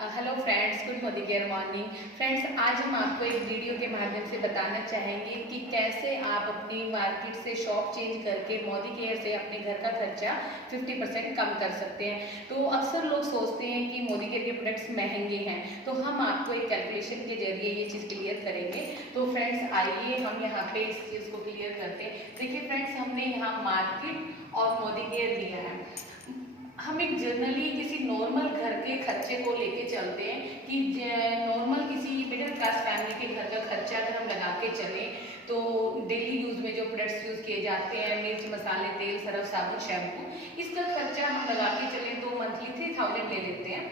Hello friends, good morning friends. आज हम आपको एक वीडियो के माध्यम से बताना चाहेंगे कि कैसे आप अपनी मार्केट से शॉप चेंज करके मोदी केयर से अपने घर का खर्चा 50% कम कर सकते हैं। तो अक्सर लोग सोचते हैं कि मोदी केयर के प्रोडक्ट्स महंगे हैं, तो हम आपको एक कैलकुलेशन के जरिए ये चीज़ क्लियर करेंगे। तो फ्रेंड्स आइए हम यहाँ पे इस चीज़ को क्लियर करते हैं। देखिए फ्रेंड्स, हमने यहाँ मार्केट और मोदी केयर दिया है। हम एक जनरली किसी नॉर्मल घर के खर्चे को लेके चलते हैं कि नॉर्मल किसी मिडिल क्लास फैमिली के घर का खर्चा अगर हम लगा के चलें तो डेली यूज में जो प्रोडक्ट्स यूज किए जाते हैं, मिर्च मसाले, तेल, सरफ, साबुन, शैम्पू, इसका खर्चा हम लगा के चलें तो मंथली 3000 ले लेते हैं।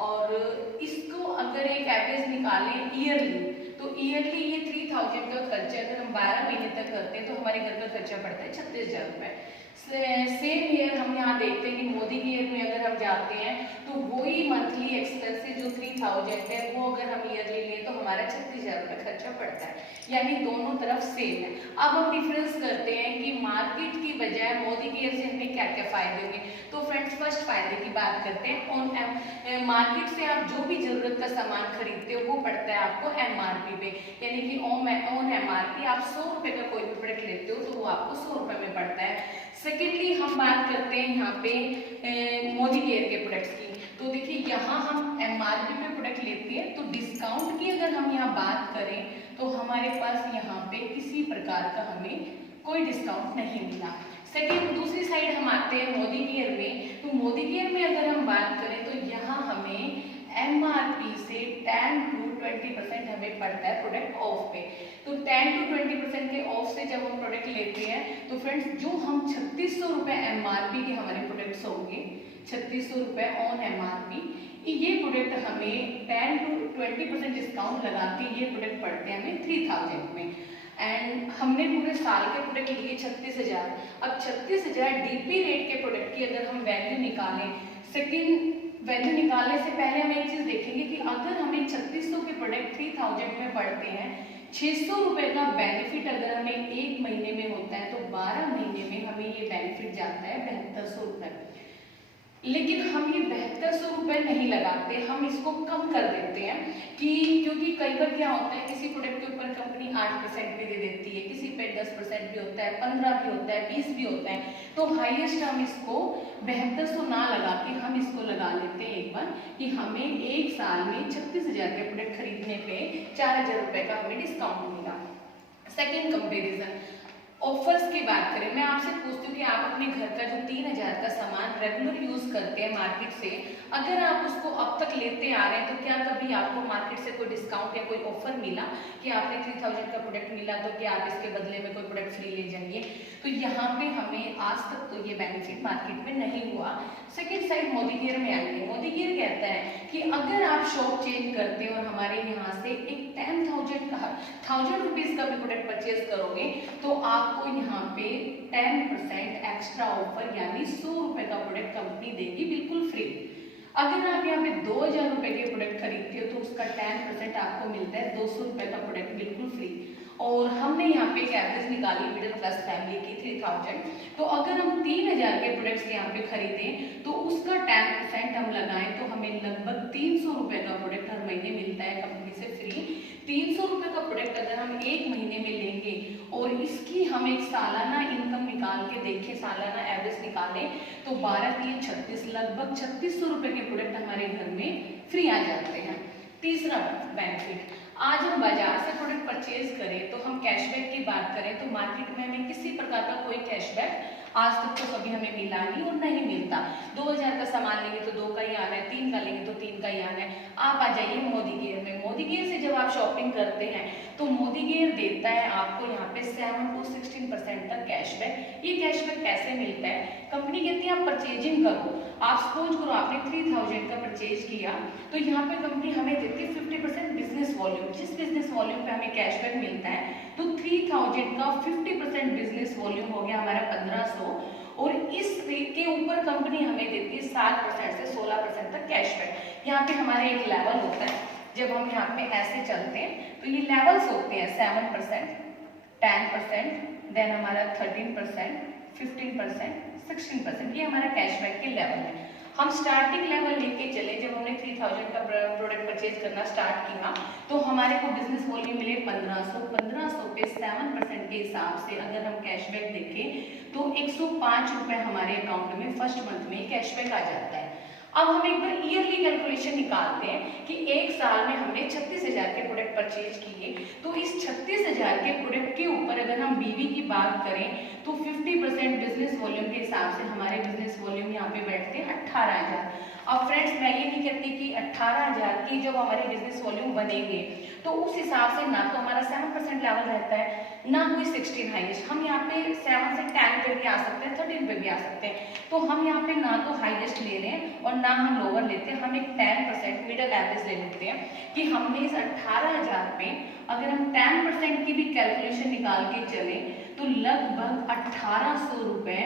और इसको अगर एक एवरेज निकालें ईयरली, तो ईयरली ये 3000 का खर्चा अगर हम 12 महीने तक करते हैं तो हमारे घर का खर्चा पड़ता है 36,000 रुपये। सेम ईयर हम यहाँ देखते हैं कि मोदी ईयर में अगर हम जाते हैं तो वही मंथली एक्सपेंसेस जो 3000 है वो अगर हम ईयरली लें तो हमारा 36,000 रुपये खर्चा पड़ता है, यानी दोनों तरफ सेम है। अब हम डिफरेंस करते हैं कि मार्केट की बजाय मोदी ईयर से हमें क्या क्या फायदे होंगे। तो फ्रेंड्स, फर्स्ट फायदे की बात करते हैं। ऑन मार्केट से आप जो भी जरूरत का सामान खरीदते हो वो पड़ता है आपको MRP पे, यानी कि ऑन MRP आप 100 रुपये का कोई भी प्रोडक्ट लेते हो तो वो आपको 100 रुपये में पड़ता है। सेकेंडली हम बात करते हैं यहाँ पे मोदी केयर के प्रोडक्ट्स की। तो देखिए यहाँ हम MRP पे प्रोडक्ट लेते हैं तो डिस्काउंट की अगर हम यहाँ बात करें तो हमारे पास यहाँ पे किसी प्रकार का हमें कोई डिस्काउंट नहीं मिला। सेकेंड, दूसरी साइड हम आते हैं मोदी केयर में। तो मोदी केयर में अगर हम बात करें तो यहाँ हमें MRP से 10 to 20% हमें पड़ता है प्रोडक्ट ऑफ पे। तो 10 to 20% के ऑफ से जब हम प्रोडक्ट लेते हैं तो फ्रेंड्स जो हम 3600 रुपये MRP के हमारे प्रोडक्ट्स होंगे, 3600 रुपये ऑन MRP, ये प्रोडक्ट हमें 10 to 20% डिस्काउंट लगा के ये प्रोडक्ट पड़ते हैं हमें 3000 में। एंड हमने पूरे साल के प्रोडक्ट लिए 36,000। अब 36,000 DP रेट के प्रोडक्ट की अगर हम वैल्यू निकालें, सेकेंड वैल्यू निकालने से पहले हम एक चीज देखेंगे कि अगर हमें 3600 के प्रोडक्ट 3000 में पड़ते हैं, 600 रुपए का बेनिफिट अगर हमें एक महीने में होता है तो 12 महीने में हमें ये बेनिफिट जाता है 7200 रुपए। लेकिन हम ये 7200 रुपए नहीं लगाते, हम इसको कम कर देते हैं कि क्योंकि कई बार क्या होता है किसी प्रोडक्ट के ऊपर कंपनी 8% भी दे देती है, किसी पे 10% भी होता है, 15 भी होता है, 20 भी होता है। तो हाईएस्ट हम इसको 7200 ना लगा के हम इसको लगा लेते हैं एक बार कि हमें एक साल में 36,000 के प्रोडक्ट खरीदने पे 4,000 रुपए का हमें डिस्काउंट मिलेगा। सेकेंड कंपेरिजन, ऑफर्स की बात करें, मैं आपसे पूछती हूँ कि आप अपने घर का जो 3000 का सामान रेगुलर यूज करते हैं मार्केट से, अगर आप उसको अब तक लेते आ रहे हैं तो क्या कभी आपको मार्केट से कोई डिस्काउंट या कोई ऑफर मिला कि आपने 3000 का प्रोडक्ट मिला तो क्या आप इसके बदले में कोई प्रोडक्ट फ्री ले जाएंगे? तो यहाँ पे हमें आज तक तो ये बेनिफिट मार्केट में नहीं हुआ। सेकेंड साइड मोदी केयर में आएंगे। मोदी केयर कहता है कि अगर आप शॉप चेंज करते हैं और हमारे यहाँ से एक 10,000 का 1000 रुपीज का भी प्रोडक्ट परचेज करोगे तो आपको यहाँ पे 10% एक्स्ट्रा ऑफर यानी 100 रुपए का प्रोडक्ट कंपनी देगी बिल्कुल फ्री। अगर आप यहाँ पे 2000 रुपए के प्रोडक्ट खरीदते हो तो उसका 10% आपको मिलता है 200 रुपए का प्रोडक्ट बिल्कुल फ्री। और हमने यहाँ पे एक एवरेज निकाली मिडिल क्लास फैमिली की 3000, तो अगर हम 3000 के प्रोडक्ट्स यहाँ पे खरीदें तो उसका 10% हम लगाएं तो हमें लगभग 300 रुपए का प्रोडक्ट हर महीने मिलता है कंपनी से फ्री। 300 रुपए का प्रोडक्ट अगर हम एक महीने में लेंगे और इसकी हम एक सालाना इनकम निकाल के देखें, सालाना एवरेज निकालें तो 12×3=36, लगभग 3600 रुपए के प्रोडक्ट हमारे घर में फ्री आ जाते हैं। तीसरा बेनिफिट, आज हम बाजार से प्रोडक्ट परचेज करें तो हम कैशबैक की बात करें तो मार्केट में हमें किसी प्रकार का कोई कैशबैक आज तक तो कभी हमें मिला नहीं और नहीं मिलता। 2000 का सामान लेंगे तो 2 का ही आना है, 3 का लेंगे तो 3 का ही आना है। आप आ जाइए मोदी केयर में। मोदी केयर से जब आप शॉपिंग करते हैं तो मोदी केयर देता है आपको यहाँ पे 7 to 16% तक कैशबैक। ये कैशबैक कैसे मिलता है? कंपनी कहती है आप परचेजिंग करो, आप सपोज करो आपने 3000 का परचेज किया तो यहाँ पे कंपनी हमें देती है 50% बिजनेस वॉल्यूम। जिस बिजनेस वॉल्यूम पे हमें कैशबैक मिलता है तो 3000 का 50% बिजनेस वॉल्यूम हो गया हमारा 1500, और इस रेट के ऊपर कंपनी हमें देती है 7% से 16% तक कैशबैक। यहाँ पे हमारे एक लेवल होता है, जब हम यहाँ पे ऐसे चलते हैं तो ये लेवल्स होते हैं 7%, 10%, देन हमारा 13%, 15%, 16%, ये हमारा कैशबैक के लेवल है। हम स्टार्टिंग लेवल लेके चले, जब हमने 3000 का प्रोडक्ट परचेज करना स्टार्ट किया तो हमारे को बिजनेस वॉल्यूम मिले 1500 पे 7% के हिसाब से अगर हम कैशबैक देखें तो 105 रुपए हमारे अकाउंट में फर्स्ट मंथ में कैशबैक आ जाता है। अब हम एक बार ईयरली कैलकुलेशन निकालते हैं कि एक साल में हमने 36,000 के प्रोडक्ट परचेज किए, तो इस 36,000 के प्रोडक्ट के ऊपर अगर हम बीवी की बात करें तो 50% बिजनेस वॉल्यूम के हिसाब से हमारे बिजनेस वॉल्यूम यहाँ पे बैठते हैं 18,000। अब फ्रेंड्स मैं ये नहीं कहती कि 18,000 की जब हमारे बिजनेस वॉल्यूम बनेंगे तो उस हिसाब से ना तो हमारा 7% लेवल रहता है ना कोई 16 हाईएस्ट। हम यहाँ पे 7 से 10 पे भी आ सकते हैं, 13 पे भी आ सकते हैं। तो हम यहाँ पे ना तो हाईएस्ट ले रहे हैं और ना हम लोअर लेते हैं, हम एक 10% मिडल एवरेज ले लेते हैं कि हमने इस 18,000 में अगर हम 10% की भी कैलकुलेशन निकाल के चले तो लगभग 1,800 रुपए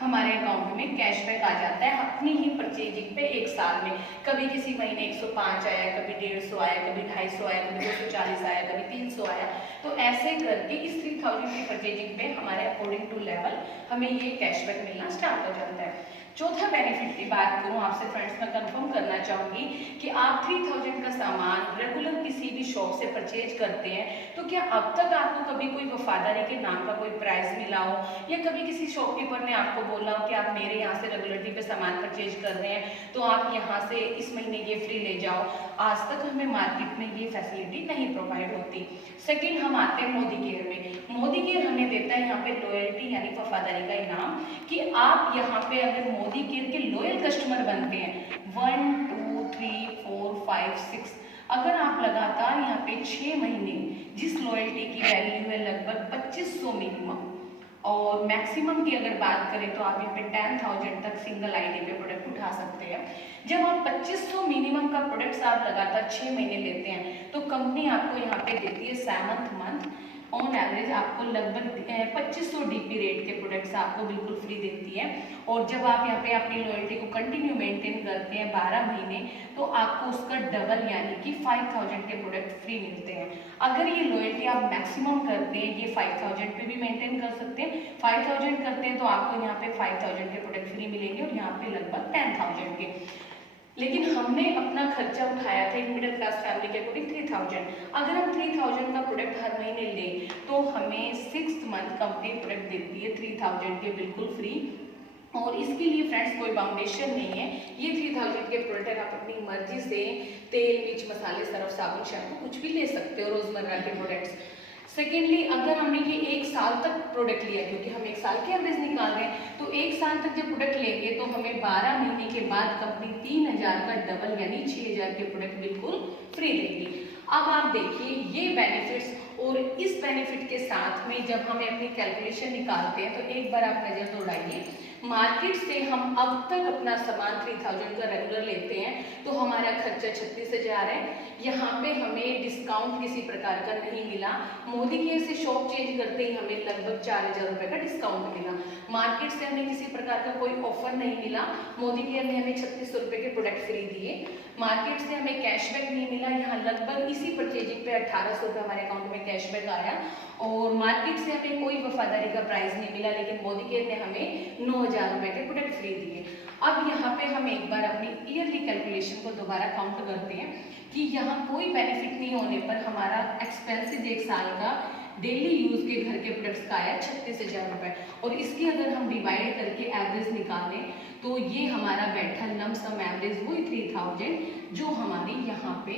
हमारे अकाउंट में कैशबैक आ जाता है अपनी ही परचेजिंग पे एक साल में। कभी किसी महीने 105 आया, कभी 150 आया, कभी 250 आया, कभी 240 आया, कभी 300 आया। तो ऐसे करके इस 3000 की परचेजिंग पे हमारे अकॉर्डिंग टू लेवल हमें ये कैशबैक मिलना स्टार्ट हो जाता है। चौथा बेनिफिट की बात करूं आपसे फ्रेंड्स, मैं कंफर्म करना चाहूंगी कि आप 3000 का सामान रेगुलर किसी भी शॉप से परचेज करते हैं तो क्या अब तक आपको कभी कोई वफादारी के नाम का कोई प्राइस मिला हो या कभी किसी शॉपकीपर ने आपको बोला हो कि आप मेरे यहाँ से रेगुलरिटी पे सामान परचेज कर रहे हैं तो आप यहाँ से इस महीने ये फ्री ले जाओ? आज तक हमें मार्केट में ये फैसिलिटी नहीं प्रोवाइड होती। सेकेंड हम आते हैं मोदी केयर में। मोदी केयर हमें देता है यहाँ पे लॉयल्टी यानी वफादारी का इनाम कि आप यहाँ पे अगर मोदी केयर के लॉयल कस्टमर बनते हैं 1 2 3 4 5 6, अगर आप लगातार यहाँ पे 6 महीने, जिस लॉयल्टी की वैल्यू है लगभग 2500 मिनिमम और मैक्सिमम की अगर बात करें तो आप यहाँ पे 10,000 तक सिंगल आईडी पे प्रोडक्ट उठा सकते हैं। जब आप 2500 मिनिमम का प्रोडक्ट आप लगातार 6 महीने लेते हैं तो कंपनी आपको यहाँ पे देती है 7th मंथ ऑन एवरेज आपको लगभग 2500 डीपी रेट के प्रोडक्ट्स आपको बिल्कुल फ्री देती है। और जब आप यहाँ पे अपनी लॉयल्टी को कंटिन्यू मेंटेन करते हैं 12 महीने तो आपको उसका डबल यानी कि 5000 के प्रोडक्ट फ्री मिलते हैं। अगर ये लॉयल्टी आप मैक्सिमम करते हैं, ये 5000 पे भी मेंटेन कर सकते हैं, 5000 करते हैं तो आपको यहाँ पे 5000 के प्रोडक्ट फ्री मिलेंगे और यहाँ पे लगभग 10,000 के। लेकिन हमने अपना खर्चा उठाया था एक मिडिल क्लास फैमिली के अकॉर्डिंग 3000। अगर हम 3000 का प्रोडक्ट हर महीने लें तो हमें 6th मंथ कंपनी प्रोडक्ट देती है 3000 के बिल्कुल फ्री। और इसके लिए फ्रेंड्स कोई बाउंडेशन नहीं है, ये 3000 के प्रोडक्ट आप अपनी मर्जी से तेल, मिर्च, मसाले, सर्फ, साबुन, शैम्पू कुछ भी ले सकते हो रोजमर्रा के प्रोडक्ट्स। सेकेंडली अगर हमने ये 1 साल तक प्रोडक्ट लिया, क्योंकि हम 1 साल की एवरेज निकाल रहे हैं, तो 1 साल तक जब प्रोडक्ट लेंगे तो हमें 12 महीने के बाद कंपनी 3000 का डबल यानी 6000 के प्रोडक्ट बिल्कुल फ्री देगी। अब आप देखिए ये बेनिफिट्स, और इस बेनिफिट के साथ में जब हमें अपनी कैलकुलेशन निकालते हैं तो एक बार आप नजर दौड़ाइए, मार्केट से हम अब तक अपना सामान 3000 का रेगुलर लेते हैं तो हमारा खर्चा 36,000 है। यहाँ पे हमें डिस्काउंट किसी प्रकार का नहीं मिला। मोदी केयर से शॉप चेंज करते ही हमें लगभग 4000 रुपए का डिस्काउंट मिला। मार्केट से हमें किसी प्रकार का कोई ऑफर नहीं मिला। मोदी केयर ने हमें 3600 रुपए के प्रोडक्ट फ्री दिए। मार्केट से हमें कैशबैक नहीं मिला। यहाँ लगभग इसी परचेजिंग पे 1800 रुपए हमारे अकाउंट में कैशबैक आया। और मार्केट से हमें कोई वफादारी का प्राइस नहीं मिला, लेकिन मोदी केयर ने हमें 9000 रुपए के प्रोडक्ट फ्री दिए। अब यहाँ पे हम एक बार अपनी ईयरली कैलकुलेशन को दोबारा काउंट करते हैं कि यहाँ कोई बेनिफिट नहीं होने पर हमारा एक्सपेंसेस 1 साल का डेली यूज के घर के प्रोडक्ट्स का आया 36,000 रुपए। और इसकी अगर हम डिवाइड करके एवरेज निकालें तो ये हमारा बैठा लमसम एवरेज वही 3000 जो हमारी यहाँ पे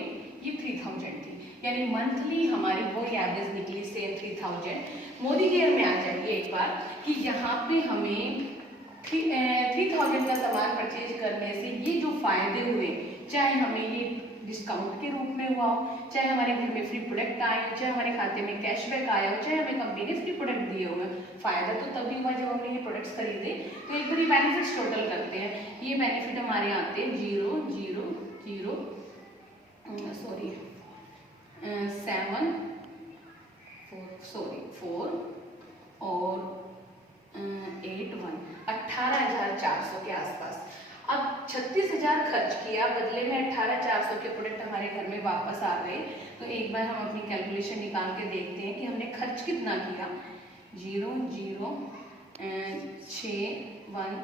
ये 3000 थी, यानी मंथली हमारी वही एवरेज निकली सेम 3000। मोदी केयर में आ जाइए एक बार कि यहाँ पे हमें 3000 का सामान परचेज करने से ये जो फायदे हुए, चाहे हमें ये डिस्काउंट के रूप में हुआ हो, चाहे हमारे घर में फ्री प्रोडक्ट आए हो, चाहे हमारे खाते में कैशबैक आया हो, चाहे हमें कंपनी ने फ्री प्रोडक्ट दिए हुए, फायदा तो तभी हुआ जब हमने ये प्रोडक्ट्स खरीदे। तो एक बार ये बेनिफिट्स टोटल करते हैं। ये बेनिफिट हमारे आते हैं 0 0 0 सॉरी 7 4 और 8 1 18,400 के आसपास। अब 36,000 खर्च किया, बदले में 18,400 के प्रोडक्ट हमारे घर में वापस आ गए। तो एक बार हम अपनी कैलकुलेशन निकाल के देखते हैं कि हमने खर्च कितना किया। 0 0 6 1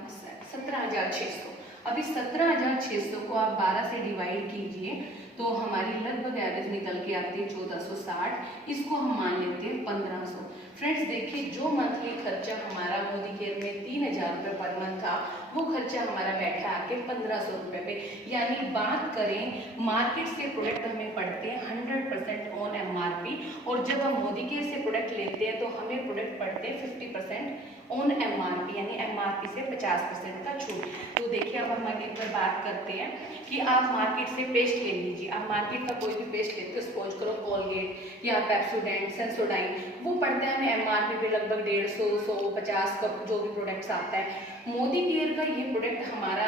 17,600। अभी 17,600 को आप 12 से डिवाइड कीजिए तो हमारी लगभग एवरेज निकल के आती है 1460। इसको हम मान लेते हैं 1500। फ्रेंड्स देखिए, जो मंथली खर्चा हमारा मोदी केयर में 3000 रुपये पर मंथ था, वो खर्चा हमारा बैठा आके 1500 रुपये पे। यानी बात करें, मार्केट से प्रोडक्ट हमें पड़ते हैं 100% ऑन MRP, और जब हम मोदी केयर से प्रोडक्ट लेते हैं तो हमें प्रोडक्ट पड़ते हैं 50% ऑन MRP, यानी MRP से 50% का छूट। तो देखिए, अब हम आगे पर बात करते हैं कि आप मार्केट से पेस्ट ले लीजिए। आप मार्केट का कोई भी पेस्ट लेते हो, सपोज करो कोलगेट या पेप्सोडेंट, सेंसोडाइन, वो पड़ता है हमें MRP पे लगभग 150, 150 का जो भी प्रोडक्ट्स आता है। मोदी केयर का ये प्रोडक्ट हमारा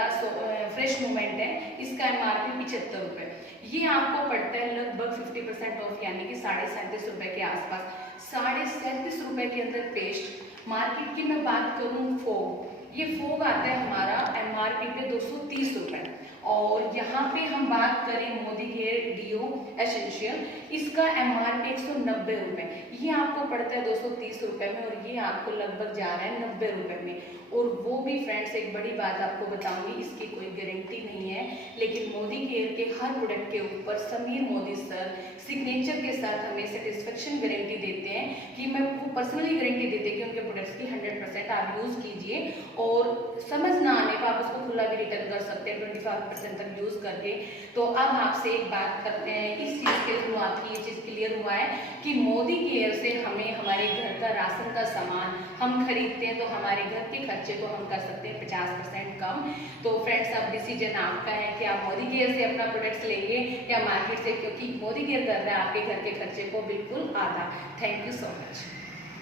फ्रेश मूवमेंट है, इसका MRP 75 रुपये। ये आपको पड़ता है लगभग 50% ऑफ, यानी कि 37.5 रुपये के आसपास। 37.5 रुपये के अंदर पेस्ट। मार्केट की मैं बात करूँ फोग, ये फोग आता है हमारा MRP पे 230 रुपये, और यहाँ पे हम बात करें मोदी केयर डीओ एसेंशियल, इसका MRP 190 रुपये। ये आपको पड़ता है 230 रुपये में, और ये आपको लगभग जा रहा है 90 रुपये में। और वो भी फ्रेंड्स, एक बड़ी बात आपको बताऊंगी, इसकी कोई गारंटी नहीं है, लेकिन मोदी केयर के हर प्रोडक्ट के ऊपर समीर मोदी सर सिग्नेचर के साथ हमें सेटिस्फेक्शन गारंटी देते हैं, कि मैं वो पर्सनली गारंटी देते हैं कि उनके प्रोडक्ट्स की 100% आप यूज़ कीजिए, और समझ ना आने पर आप उसको खुला भी रिटर्न कर सकते हैं 25% तक यूज़ करके। तो अब आपसे एक बात करते हैं, इस चीज़ के थ्रू आपकी ये चीज़ क्लियर हुआ है कि मोदी केयर से हमें हमारे घर का राशन का सामान हम खरीदते हैं तो हमारे घर के खर्चे को हम कर सकते हैं 50% कम। तो फ्रेंड्स, अब डिसीजन आपका है कि आप मोदी केयर से अपना प्रोडक्ट्स लेंगे या मार्केट से, क्योंकि मोदी केयर कर रहा है आपके घर के खर्चे को बिल्कुल आधा। Thank you so much.